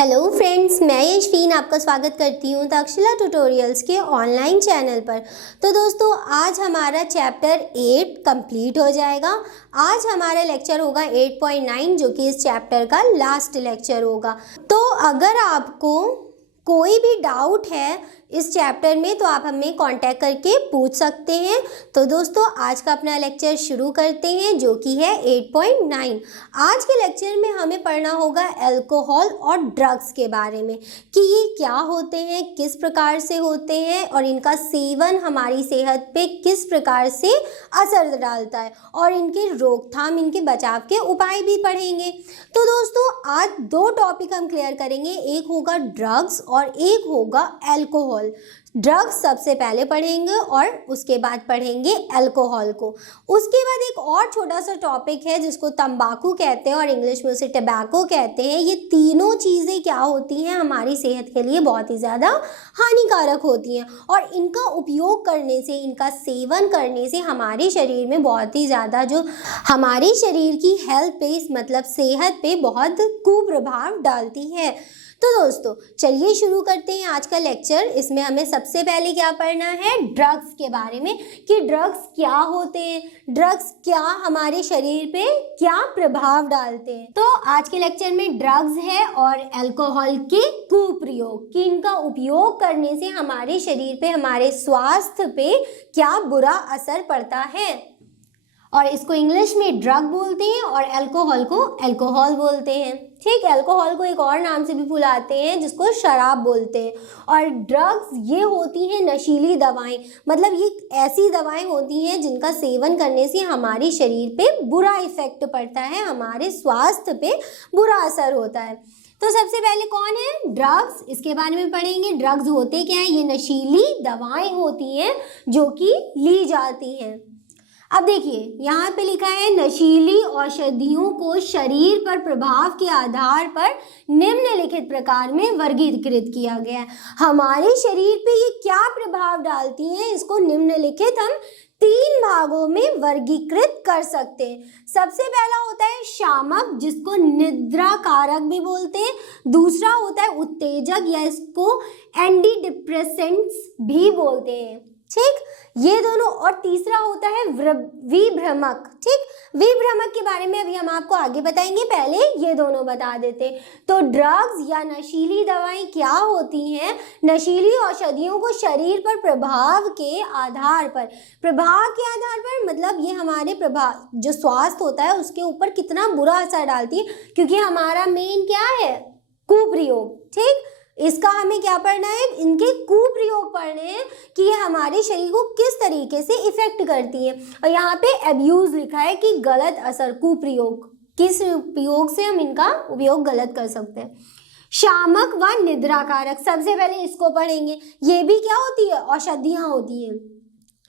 Hello friends, मैं यशवीन आपका स्वागत करती हूँ तक्षशिला ट्यूटोरियल्स के ऑनलाइन चैनल पर। तो दोस्तों, आज हमारा चैप्टर 8 कंप्लीट हो जाएगा। आज हमारा लेक्चर होगा 8.9 जो कि इस चैप्टर का लास्ट लेक्चर होगा। तो अगर आपको कोई भी डाउट है इस चैप्टर में तो आप हमें कांटेक्ट करके पूछ सकते हैं। तो दोस्तों, आज का अपना लेक्चर शुरू करते हैं जो कि है 8.9। आज के लेक्चर में हमें पढ़ना होगा अल्कोहल और ड्रग्स के बारे में कि ये क्या होते हैं, किस प्रकार से होते हैं और इनका सेवन हमारी सेहत पे किस प्रकार से असर डालता है और इनके रोकथाम, इनके बचाव के उपाय भी पढ़ेंगे। तो दोस्तों, आज दो टॉपिक हम क्लियर करेंगे, एक होगा ड्रग्स और एक होगा अल्कोहल। ड्रग्स सबसे पहले पढ़ेंगे और उसके बाद पढ़ेंगे अल्कोहल को। उसके बाद एक और छोटा सा टॉपिक है जिसको तंबाकू कहते हैं और इंग्लिश में उसे टबैको कहते हैं। ये तीनों चीज़ें क्या होती हैं, हमारी सेहत के लिए बहुत ही ज़्यादा हानिकारक होती हैं और इनका उपयोग करने से, इनका सेवन करने से हमारे शरीर में बहुत ही ज़्यादा जो हमारे शरीर की हेल्थ पे, मतलब सेहत पे बहुत कुप्रभाव डालती है। तो दोस्तों, चलिए शुरू करते हैं आज का लेक्चर। इसमें हमें सबसे पहले क्या पढ़ना है, ड्रग्स के बारे में कि ड्रग्स क्या होते हैं, ड्रग्स क्या हमारे शरीर पे क्या प्रभाव डालते हैं। तो आज के लेक्चर में ड्रग्स है और अल्कोहल के कुप्रयोग कि इनका उपयोग करने से हमारे शरीर पे, हमारे स्वास्थ्य पे क्या बुरा असर पड़ता है। और इसको इंग्लिश में ड्रग बोलते हैं और अल्कोहल को अल्कोहल बोलते हैं। ठीक, अल्कोहल को एक और नाम से भी बुलाते हैं जिसको शराब बोलते हैं। और ड्रग्स ये होती हैं नशीली दवाएं, मतलब ये ऐसी दवाएं होती हैं जिनका सेवन करने से हमारे शरीर पे बुरा इफेक्ट पड़ता है, हमारे स्वास्थ्य पे बुरा असर होता है। तो सबसे पहले कौन है, ड्रग्स। इसके बारे में पढ़ेंगे। ड्रग्स होते क्या हैं, ये नशीली दवाएं होती हैं जो कि ली जाती हैं। अब देखिए, यहाँ पे लिखा है नशीली औषधियों को शरीर पर प्रभाव के आधार पर निम्नलिखित प्रकार में वर्गीकृत किया गया है। हमारे शरीर पे ये क्या प्रभाव डालती हैं, इसको निम्नलिखित हम 3 भागों में वर्गीकृत कर सकते हैं। सबसे पहला होता है शामक, जिसको निद्रा कारक भी बोलते हैं। दूसरा होता है उत्तेजक या इसको एंटी भी बोलते हैं। ठीक, ये दोनों। और तीसरा होता है विभ्रमक। ठीक, विभ्रमक के बारे में अभी हम आपको आगे बताएंगे, पहले ये दोनों बता देते। तो ड्रग्स या नशीली दवाएं क्या होती हैं, नशीली औषधियों को शरीर पर प्रभाव के आधार पर मतलब ये हमारे प्रभाव, जो स्वास्थ्य होता है उसके ऊपर कितना बुरा असर डालती है, क्योंकि हमारा मेन क्या है, कुप्रयोग। ठीक, इसका हमें क्या पढ़ना है, इनके कुप्रयोग पढ़ने हैं कि ये हमारे शरीर को किस तरीके से इफेक्ट करती है। और यहाँ पे अब्यूज लिखा है कि गलत असर, कुप्रयोग, किस उपयोग से हम इनका उपयोग गलत कर सकते हैं। शामक व निद्रा कारक, सबसे पहले इसको पढ़ेंगे। ये भी क्या होती है, औषधियाँ होती हैं।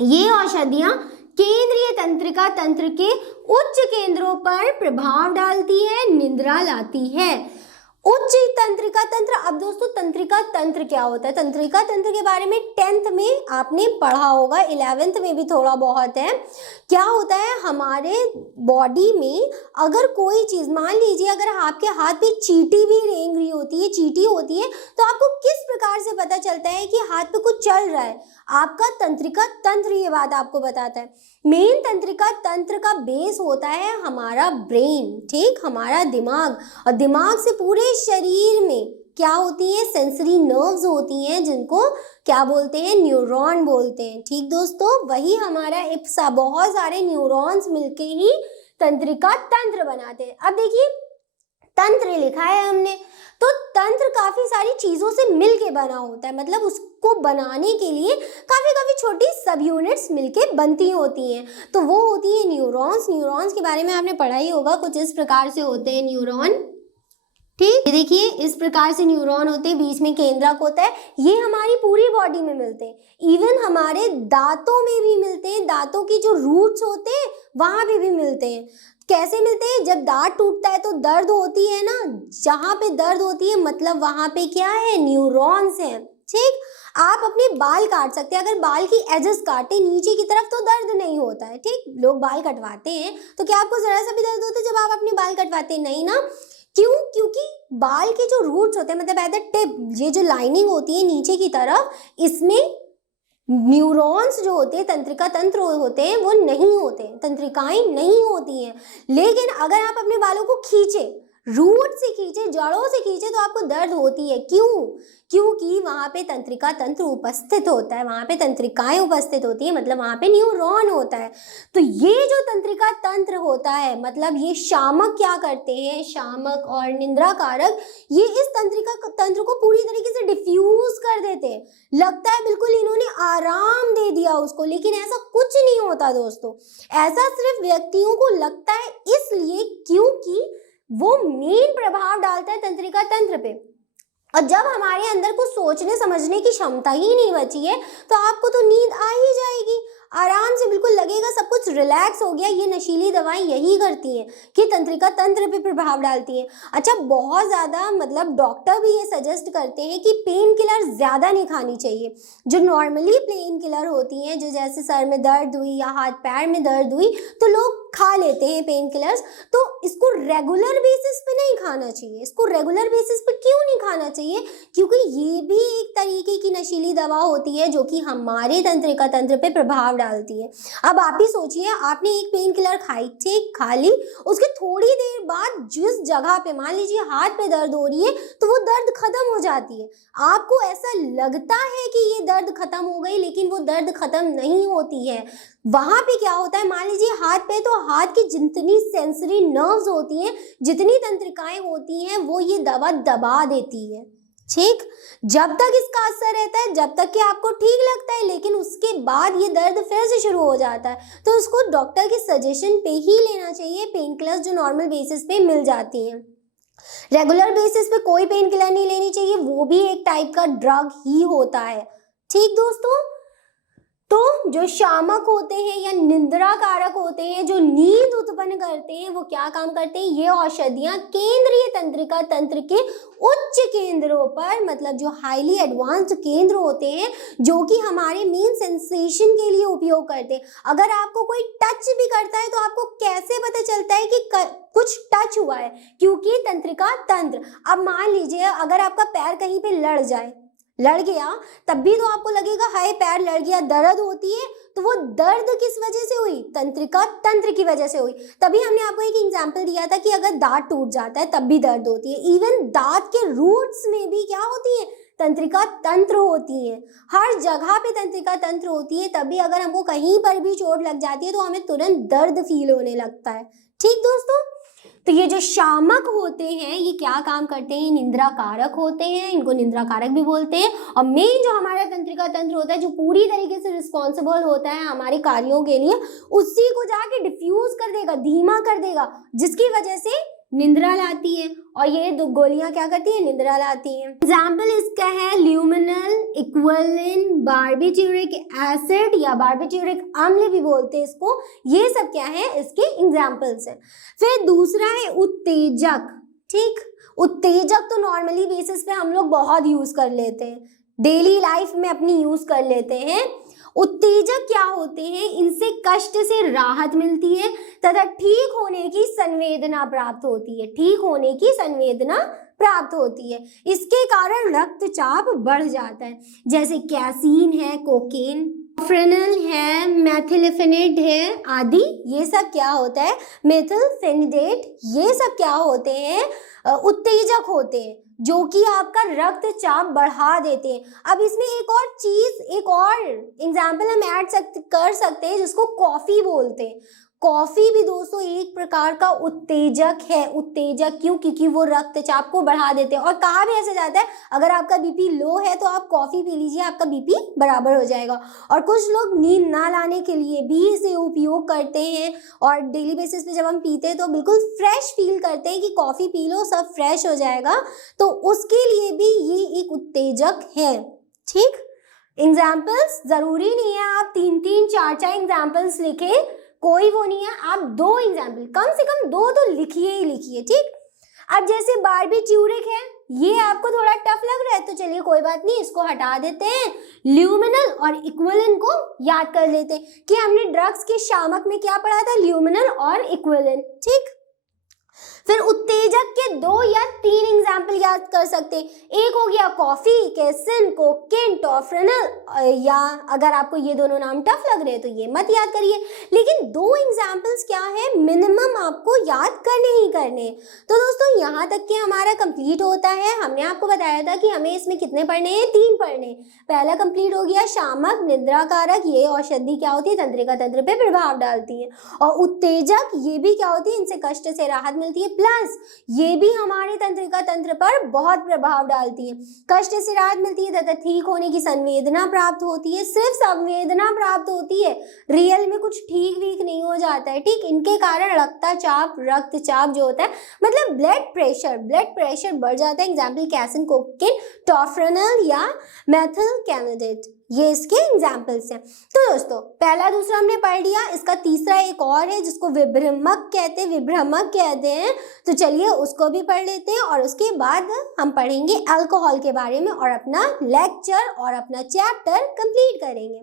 ये औषधियाँ केंद्रीय तंत्रिका तंत्र के उच्च केंद्रों पर प्रभाव डालती है, निद्रा लाती है। उच्च तंत्रिका तंत्र। अब दोस्तों, तंत्रिका तंत्र क्या होता है, तंत्रिका तंत्र के बारे में 10th में आपने पढ़ा होगा, 11th में भी थोड़ा बहुत है। क्या होता है, हमारे बॉडी में अगर कोई चीज़, मान लीजिए अगर आपके हाथ पे चींटी भी रेंग रही होती है, चींटी होती है, तो आपको किस प्रकार से पता चलता है कि हाथ पे कुछ चल रहा है, आपका तंत्रिका तंत्र ये बात आपको बताता है। मेन तंत्रिका तंत्र का बेस होता है हमारा ब्रेन। ठीक, हमारा दिमाग। और दिमाग से पूरे शरीर में क्या होती है, सेंसरी नर्व्स होती हैं जिनको क्या बोलते हैं, न्यूरॉन बोलते हैं। ठीक दोस्तों, वही हमारा बहुत सारे न्यूरॉन्स मिलके ही तंत्रिका तंत्र बनाते हैं। अब देखिए, तंत्र लिखा है हमने, तो तंत्र काफी सारी चीजों से मिलके बना होता है, मतलब उसको बनाने के लिए काफी छोटी सब यूनिट्स मिलके बनती होती हैं। तो वो होती है न्यूरॉन्स। न्यूरॉन्स के बारे में आपने पढ़ा ही होगा, कुछ इस प्रकार से होते हैं न्यूरॉन। ठीक, ये देखिए, इस प्रकार से न्यूरॉन होते हैं, बीच में केंद्रक होता है। ये हमारी पूरी बॉडी में मिलते हैं, इवन हमारे दांतों में भी मिलते हैं। दांतों की जो रूट्स होते हैं वहां भी मिलते हैं। कैसे मिलते हैं, जब दांत टूटता है तो दर्द होती है ना, जहाँ पे दर्द होती है मतलब वहां पे क्या है, न्यूरॉन्स हैं। ठीक, आप अपने बाल काट सकते हैं, अगर बाल की एजेस काटे नीचे की तरफ तो दर्द नहीं होता है। ठीक, लोग बाल कटवाते हैं तो क्या आपको जरा सा भी दर्द होता है जब आप अपने बाल कटवाते हैं, नहीं ना। क्यों? क्योंकि बाल के जो रूट्स होते हैं, मतलब एट द टिप, ये जो लाइनिंग होती है नीचे की तरफ, इसमें न्यूरॉन्स जो होते हैं, तंत्रिका तंत्र होते हैं, वो नहीं होते हैं, तंत्रिकाएं नहीं होती हैं। लेकिन अगर आप अपने बालों को खींचे, रूट से खींचे, जड़ों से खींचे, तो आपको दर्द होती है। क्यों? क्योंकि वहां पे तंत्रिका तंत्र उपस्थित होता है, वहां पे तंत्रिकाएं उपस्थित होती है, मतलब वहां पे न्यूरॉन होता है। तो ये जो तंत्रिका तंत्र होता है, मतलब ये शामक क्या करते हैं, शामक और निंद्रा कारक, ये इस तंत्रिका तंत्र को पूरी तरीके से डिफ्यूज कर देते हैं। लगता है बिल्कुल इन्होंने आराम दे दिया उसको, लेकिन ऐसा कुछ नहीं होता दोस्तों। ऐसा सिर्फ व्यक्तियों को लगता है, इसलिए क्योंकि वो मेन प्रभाव डालता है तंत्रिका तंत्र पे। और जब हमारे अंदर कुछ सोचने समझने की क्षमता ही नहीं बची है, तो आपको तो नींद आ ही जाएगी, आराम से बिल्कुल लगेगा सब कुछ रिलैक्स हो गया। ये नशीली दवाएं यही करती हैं कि तंत्रिका तंत्र पे प्रभाव डालती हैं। अच्छा, बहुत ज़्यादा मतलब डॉक्टर भी ये सजेस्ट करते हैं कि पेन किलर ज़्यादा नहीं खानी चाहिए। जो नॉर्मली पेन किलर होती हैं, जो जैसे सर में दर्द हुई या हाथ पैर में दर्द हुई, तो लोग खा लेते हैं पेन किलर्स। तो इसको रेगुलर बेसिस पे नहीं खाना चाहिए। इसको रेगुलर बेसिस पे क्यों नहीं खाना चाहिए? क्योंकि ये भी एक तरीके की नशीली दवा होती है जो कि हमारे तंत्रिका तंत्र पे प्रभाव डालती है। अब आप ही सोचिए, आपने एक पेन किलर खाई, ठीक, खा ली, उसके थोड़ी देर बाद जिस जगह पे, मान लीजिए हाथ पे दर्द हो रही है, तो वो दर्द खत्म हो जाती है। आपको ऐसा लगता है कि ये दर्द खत्म हो गई, लेकिन वो दर्द खत्म नहीं होती है। वहां पे क्या होता है, मान लीजिए हाथ पे, तो हाथ की जितनी सेंसरी नर्व्स होती हैं, जितनी तंत्रिकाएं होती हैं, वो ये दवा दबा देती है। ठीक, जब तक इसका असर रहता है, जब तक कि आपको ठीक लगता है, लेकिन उसके बाद ये दर्द फिर से शुरू हो जाता है। तो उसको डॉक्टर के सजेशन पे ही लेना चाहिए। पेन किलर्स जो नॉर्मल बेसिस पे मिल जाती हैं, रेगुलर बेसिस पे कोई पेन किलर नहीं लेनी चाहिए, वो भी एक टाइप का ड्रग ही होता है। ठीक दोस्तों, तो जो शामक होते हैं या निंद्रा कारक होते हैं, जो नींद उत्पन्न करते हैं, वो क्या काम करते हैं? ये औषधियां केंद्रीय तंत्रिका तंत्र के उच्च केंद्रों पर, मतलब जो हाईली एडवांस्ड केंद्र होते हैं, जो कि हमारे मेन सेंसेशन के लिए उपयोग करते हैं। अगर आपको कोई टच भी करता है, तो आपको कैसे पता चलता है कि कुछ टच हुआ है? क्योंकि तंत्रिका तंत्र। अब मान लीजिए अगर आपका पैर कहीं पे लड़ गया, तब भी तो आपको लगेगा हाय पैर लड़ गया, दर्द होती है। तो वो दर्द किस वजह से हुई? तंत्रिका तंत्र की वजह से हुई। तभी हमने आपको एक एग्जांपल दिया था कि अगर दांत टूट जाता है तब भी दर्द होती है। इवन दांत के रूट्स में भी क्या होती है? तंत्रिका तंत्र होती है। हर जगह पे तंत्रिका तंत्र होती है। तभी अगर हमको कहीं पर भी चोट लग जाती है, तो हमें तुरंत दर्द फील होने लगता है। ठीक दोस्तों, तो ये जो शामक होते हैं, ये क्या काम करते हैं? निंद्रा कारक होते हैं, इनको निंद्रा कारक भी बोलते हैं। और मेन जो हमारा तंत्रिका तंत्र होता है, जो पूरी तरीके से रिस्पॉन्सिबल होता है हमारे कार्यों के लिए, उसी को जाके डिफ्यूज कर देगा, धीमा कर देगा, जिसकी वजह से निंद्रा लाती है। और ये दो गोलियां क्या करती है? निंद्रा लाती है। एग्जाम्पल इसका है ल्यूमिनल, इक्विलिन, बार्बिट्यूरिक एसिड या बार्बिट्यूरिक अम्ल भी बोलते हैं इसको। ये सब क्या है? इसके एग्जाम्पल्स हैं। फिर दूसरा है उत्तेजक। ठीक, उत्तेजक तो नॉर्मली बेसिस पे हम लोग बहुत यूज कर लेते हैं, डेली लाइफ में अपनी यूज कर लेते हैं। उत्तेजक क्या होते हैं? इनसे कष्ट से राहत मिलती है तथा ठीक होने की संवेदना प्राप्त होती है। ठीक होने की संवेदना प्राप्त होती है। इसके कारण रक्तचाप बढ़ जाता है। जैसे कैसीन है, कोकेन, फ्रेनल है, मेथिलफेनिडेट है आदि। ये सब क्या होता है? मेथिलफेनिडेट, ये सब क्या होते हैं? उत्तेजक होते हैं, जो कि आपका रक्तचाप बढ़ा देते हैं। अब इसमें एक और चीज, एक और एग्जाम्पल हम ऐड कर सकते हैं, जिसको कॉफी बोलते हैं। कॉफी भी दोस्तों एक प्रकार का उत्तेजक है। उत्तेजक क्यों? क्योंकि वो रक्तचाप को बढ़ा देते हैं। और कहा भी ऐसे जाता है, अगर आपका बीपी लो है तो आप कॉफी पी लीजिए, आपका बीपी बराबर हो जाएगा। और कुछ लोग नींद ना लाने के लिए भी इसे उपयोग करते हैं। और डेली बेसिस पे जब हम पीते हैं तो बिल्कुल फ्रेश फील करते हैं कि कॉफी पी लो, सब फ्रेश हो जाएगा। तो उसके लिए भी ये एक उत्तेजक है। ठीक, एग्जाम्पल्स जरूरी नहीं है आप 3-3, 4-4 एग्जाम्पल्स लिखें, कोई वो नहीं है। आप 2 एग्जाम्पल, कम से कम 2 तो लिखिए ही लिखिए। ठीक, अब जैसे बार्बिट्यूरिक है, ये आपको थोड़ा टफ लग रहा है, तो चलिए कोई बात नहीं, इसको हटा देते हैं। ल्यूमिनल और इक्विलिन को याद कर लेते हैं कि हमने ड्रग्स के शामक में क्या पढ़ा था? ल्यूमिनल और इक्विलिन। ठीक, फिर उत्तेजक के 2 या 3 एग्जाम्पल याद कर सकते हैं। एक हो गया कॉफी, कैसिन, कोकेन, टॉफरेनल, या अगर आपको ये दोनों नाम टफ लग रहे हैं तो ये मत याद करिए, लेकिन 2 एग्जाम्पल्स क्या है मिनिमम आपको याद करने ही करने। तो दोस्तों यहाँ तक के हमारा कंप्लीट होता है। हमने आपको बताया था कि हमें इसमें कितने पढ़ने हैं, 3 पढ़ने। पहला कंप्लीट हो गया शामक, निद्रा कारक, ये औषधि क्या होती है, तंत्रिका तंत्र पे प्रभाव डालती है। और उत्तेजक ये भी क्या होती है, इनसे कष्ट से राहत मिलती है, प्लस ये भी हमारे तंत्रिका तंत्र पर बहुत प्रभाव डालती है। कष्ट से राहत मिलती है तथा ठीक होने की संवेदना प्राप्त होती है। सिर्फ संवेदना प्राप्त होती है, रियल में कुछ ठीक वीक नहीं हो जाता है। ठीक, इनके कारण रक्तचाप जो होता है, मतलब ब्लड प्रेशर बढ़ जाता है। एग्जाम्पल कैसिन, कोकेन, टॉफरेनल या मेथिल कैनाडेट, ये इसके एग्जाम्पल्स हैं। तो दोस्तों पहला दूसरा हमने पढ़ लिया। इसका तीसरा एक और है जिसको विभ्रमक कहते हैं। तो चलिए उसको भी पढ़ लेते हैं और उसके बाद हम पढ़ेंगे अल्कोहल के बारे में और अपना लेक्चर और अपना चैप्टर कंप्लीट करेंगे।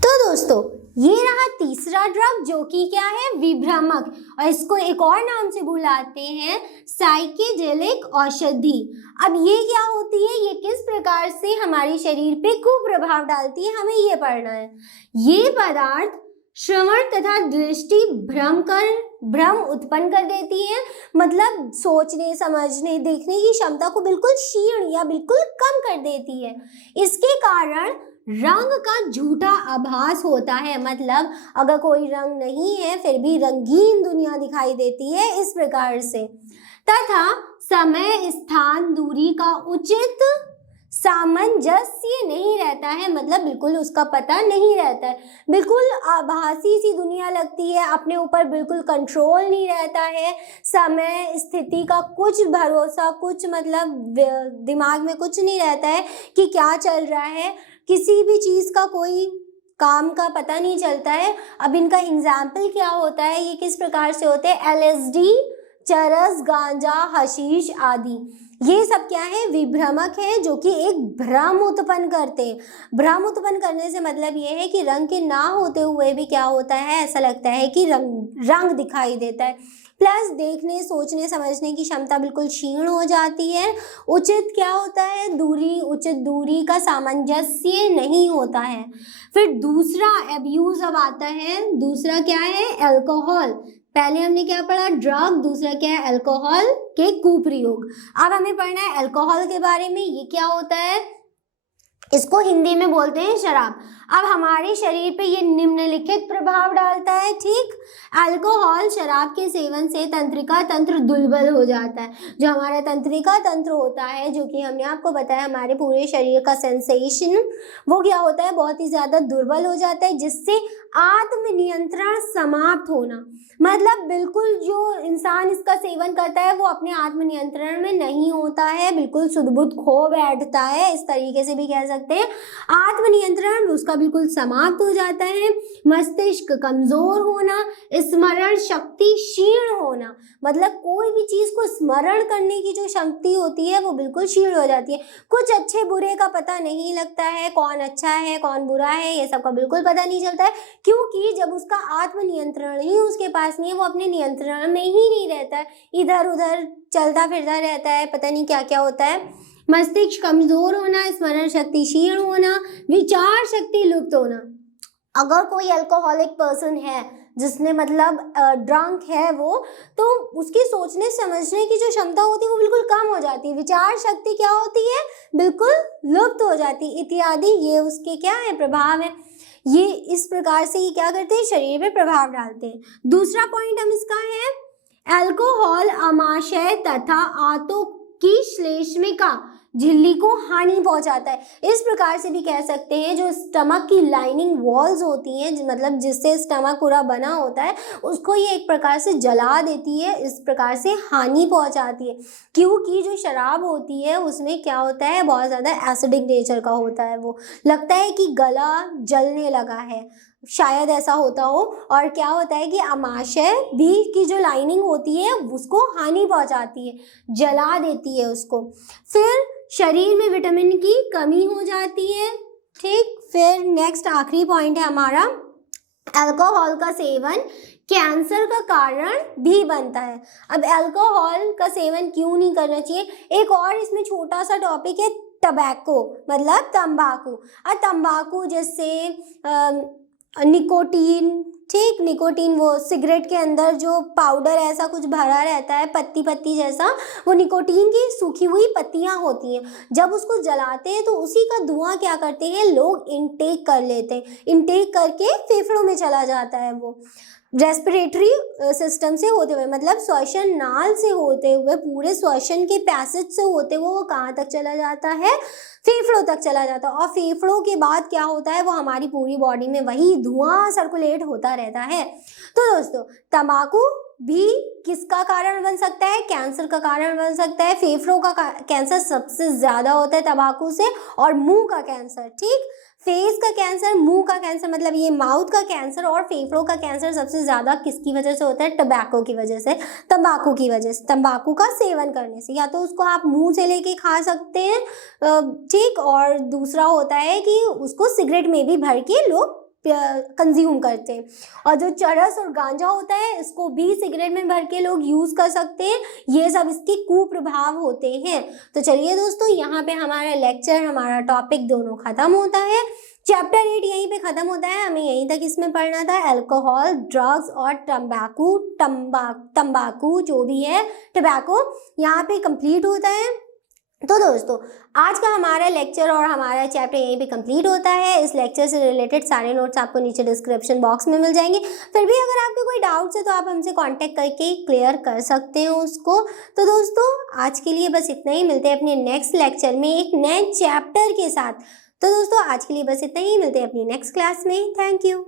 तो दोस्तों ये रहा तीसरा ड्रग जो कि क्या है, विभ्रामक, और इसको एक और नाम से बुलाते हैं साइकेडेलिक औषधि। अब ये क्या होती है, ये किस प्रकार से हमारे शरीर पे कुप्रभाव डालती है, हमें ये पढ़ना है। ये पदार्थ श्रवण तथा दृष्टि भ्रम उत्पन्न कर देती है, मतलब सोचने, समझने, देखने की क्षमता को बिल्कुल क्षीण या बिल्कुल कम कर देती है। इसके कारण रंग का झूठा आभास होता है, मतलब अगर कोई रंग नहीं है फिर भी रंगीन दुनिया दिखाई देती है इस प्रकार से। तथा समय, स्थान, दूरी का उचित सामंजस्य नहीं रहता है, मतलब बिल्कुल उसका पता नहीं रहता है, बिल्कुल आभासी सी दुनिया लगती है, अपने ऊपर बिल्कुल कंट्रोल नहीं रहता है, समय स्थिति का कुछ भरोसा, कुछ मतलब दिमाग में कुछ नहीं रहता है कि क्या चल रहा है, किसी भी चीज़ का कोई काम का पता नहीं चलता है। अब इनका एग्जाम्पल क्या होता है, ये किस प्रकार से होते हैं, LSD, चरस, गांजा, हशीश आदि, ये सब क्या है, विभ्रमक है, जो कि एक भ्रम उत्पन्न करते हैं। भ्रम उत्पन्न करने से मतलब ये है कि रंग के ना होते हुए भी क्या होता है, ऐसा लगता है कि रंग दिखाई देता है, प्लस देखने, सोचने, समझने की क्षमता बिल्कुल क्षीण हो जाती है। उचित क्या होता है, उचित दूरी का सामंजस्य नहीं होता है। फिर दूसरा एब्यूज अब आता है, दूसरा क्या है, अल्कोहल। पहले हमने क्या पढ़ा, ड्रग, दूसरा क्या है, अल्कोहल के कुप्रयोग। अब हमें पढ़ना है अल्कोहल के बारे में। ये क्या होता है, इसको हिंदी में बोलते हैं शराब। अब हमारे शरीर पे ये निम्नलिखित प्रभाव डालता है। ठीक, अल्कोहल, शराब के सेवन से तंत्रिका तंत्र दुर्बल हो जाता है। जो हमारा तंत्रिका तंत्र होता है, जो कि हमने आपको बताया हमारे पूरे शरीर का सेंसेशन, वो क्या होता है, बहुत ही ज़्यादा दुर्बल हो जाता है, जिससे आत्मनियंत्रण समाप्त होना, मतलब बिल्कुल जो इंसान इसका सेवन करता है वो अपने आत्मनियंत्रण में नहीं होता है, बिल्कुल सुध-बुध खो बैठता है, इस तरीके से भी कह सकते हैं। आत्मनियंत्रण उसका बिल्कुल समाप्त हो जाता है। मस्तिष्क कमजोर होना, स्मरण शक्ति क्षीण होना, मतलब कोई भी चीज को स्मरण करने की जो शक्ति होती है वो बिल्कुल क्षीण हो जाती है। कुछ अच्छे बुरे का पता नहीं लगता है, कौन अच्छा है कौन बुरा है ये सब का बिल्कुल पता नहीं चलता है, क्योंकि जब उसका आत्मनियंत्रण ही उसके पास नहीं है, वो अपने नियंत्रण में ही नहीं रहता है, इधर उधर चलता फिरता रहता है, पता नहीं क्या क्या होता है। मस्तिष्क कमजोर होना, स्मरण शक्ति क्षीण होना, विचार शक्ति लुप्त होना। अगर कोई अल्कोहलिक पर्सन है जिसने मतलब ड्रंक है वो, तो उसकी सोचने समझने की जो क्षमता होती है वो बिल्कुल कम हो जाती है, विचार शक्ति क्या होती है, बिल्कुल लुप्त हो जाती है इत्यादि। ये उसके क्या है, प्रभाव है। ये इस प्रकार से ये क्या करते हैं, शरीर में प्रभाव डालते हैं। दूसरा पॉइंट हम इसका है, अल्कोहल आमाशय तथा आंतों की श्लेष्मिका झिल्ली को हानि पहुंचाता है। इस प्रकार से भी कह सकते हैं जो स्टमक की लाइनिंग वॉल्स होती हैं, मतलब जिससे स्टमक पूरा बना होता है, उसको ये एक प्रकार से जला देती है, इस प्रकार से हानि पहुंचाती है। क्योंकि जो शराब होती है उसमें क्या होता है, बहुत ज़्यादा एसिडिक नेचर का होता है, वो लगता है कि गला जलने लगा है, शायद ऐसा होता हो। और क्या होता है कि आमाशय भी की जो लाइनिंग होती है उसको हानि पहुंचाती है, जला देती है उसको। फिर शरीर में विटामिन की कमी हो जाती है। ठीक, फिर नेक्स्ट आखिरी पॉइंट है हमारा अल्कोहल का सेवन कैंसर का कारण भी बनता है। अब अल्कोहल का सेवन क्यों नहीं करना चाहिए, एक और इसमें छोटा सा टॉपिक है, टबैको मतलब तंबाकू। और तंबाकू जैसे निकोटीन, ठीक, निकोटीन वो सिगरेट के अंदर जो पाउडर ऐसा कुछ भरा रहता है पत्ती पत्ती जैसा, वो निकोटीन की सूखी हुई पत्तियां होती हैं। जब उसको जलाते हैं तो उसी का धुआं क्या करते हैं लोग इनटेक कर लेते हैं, इनटेक करके फेफड़ों में चला जाता है, वो रेस्पिरेटरी सिस्टम से होते हुए मतलब श्वसन नाल से होते हुए पूरे श्वसन के पैसेज से होते हुए वो कहाँ तक चला जाता है, फेफड़ों तक चला जाता है। और फेफड़ों के बाद क्या होता है, वो हमारी पूरी बॉडी में वही धुआं सर्कुलेट होता रहता है। तो दोस्तों तंबाकू भी किसका कारण बन सकता है, कैंसर का कारण बन सकता है। फेफड़ों का कैंसर सबसे ज्यादा होता है तंबाकू से, और मुंह का कैंसर, ठीक, फेस का कैंसर, मुंह का कैंसर मतलब ये माउथ का कैंसर, और फेफड़ों का कैंसर सबसे ज्यादा किसकी वजह से होता है, टबैको की वजह से, तंबाकू की वजह से, तंबाकू का सेवन करने से। या तो उसको आप मुंह से लेके खा सकते हैं, ठीक, और दूसरा होता है कि उसको सिगरेट में भी भर के लोग कंज्यूम करते हैं। और जो चरस और गांजा होता है इसको भी सिगरेट में भर के लोग यूज कर सकते हैं। ये सब इसके कुप्रभाव होते हैं। तो चलिए दोस्तों, यहाँ पे हमारा लेक्चर, हमारा टॉपिक दोनों खत्म होता है। चैप्टर 8 यहीं पे खत्म होता है, हमें यहीं तक इसमें पढ़ना था। अल्कोहल, ड्रग्स और तंबाकू जो भी है, टबैको, यहाँ पे कंप्लीट होता है। तो दोस्तों आज का हमारा लेक्चर और हमारा चैप्टर यहीं पे कंप्लीट होता है। इस लेक्चर से रिलेटेड सारे नोट्स आपको नीचे डिस्क्रिप्शन बॉक्स में मिल जाएंगे। फिर भी अगर आपके कोई डाउट्स है तो आप हमसे कांटेक्ट करके क्लियर कर सकते हैं उसको। तो दोस्तों आज के लिए बस इतना ही, मिलते हैं अपने नेक्स्ट लेक्चर में एक नए चैप्टर के साथ। तो दोस्तों आज के लिए बस इतना ही, मिलते हैं अपनी नेक्स्ट क्लास में। Thank you.